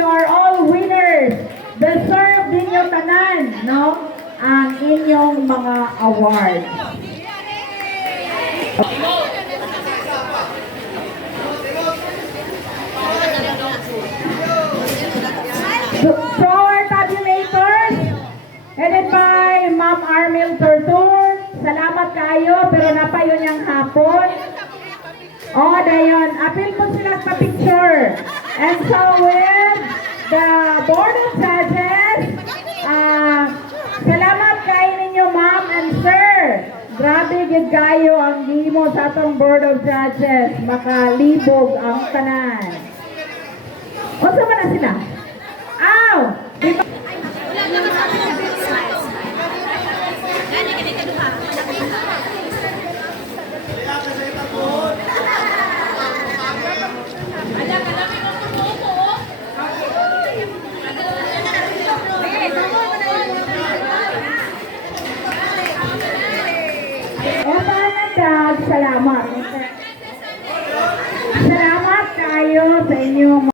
you are all winners. Deserve din yung tanan, no? Ang inyong mga awards. So our tabulators, headed by Ma'am Armil Tortur, salamat kayo, pero napayon yung hapon. Dayon, apil po sila sa picture. And so with the Board of Judges, salamat kayo ninyo Ma'am and Sir. Grabe gid kayo ang gimo sa atong Board of Judges, makalibog ang tanan. Unsa man na sila? Aw! Diba? Salamat. Salamat kayo sa inyong